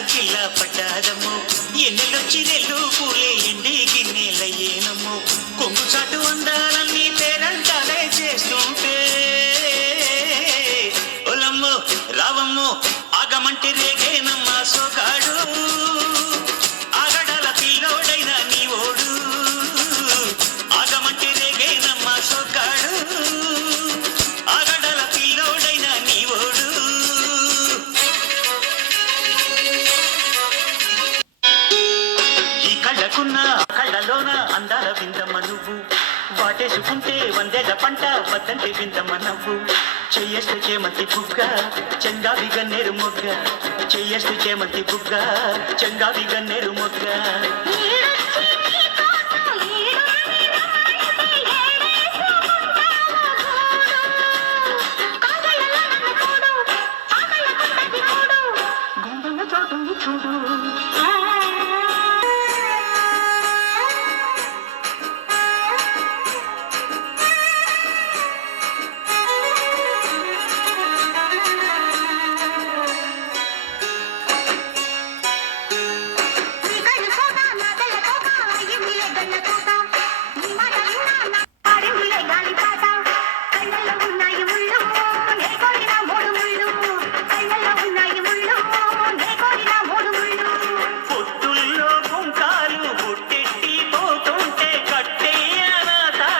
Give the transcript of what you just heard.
కిల్ల పడ్డాదమ్మో. ఎన్నెలొచ్చి నెల్లు పూలే ఎండి గిన్నెలయ్యేనమ్మో కొంగు చాటు అందాలన్నీ పేరంటాలే చేస్తుంటే. ఒలమ్మో రావమ్మో ఆగమంటే రేగేనమ్మా సోకాడు కళ్ళకున్న కళ్ళలోన అందాల విందమ్మ నువ్వు వాటేసుకుంటే వందేళ్ళ పంట వద్దంటే విందమ్మ నవ్వు చెయ్యేస్తే చేమంతి బుగ్గ చెంగావి గన్నేరు మొగ్గ. చెయ్యేస్తే చేమంతి బుగ్గ చెంగావి గన్నేరు మొగ్గ. గుండెల చోటుంది చూడు.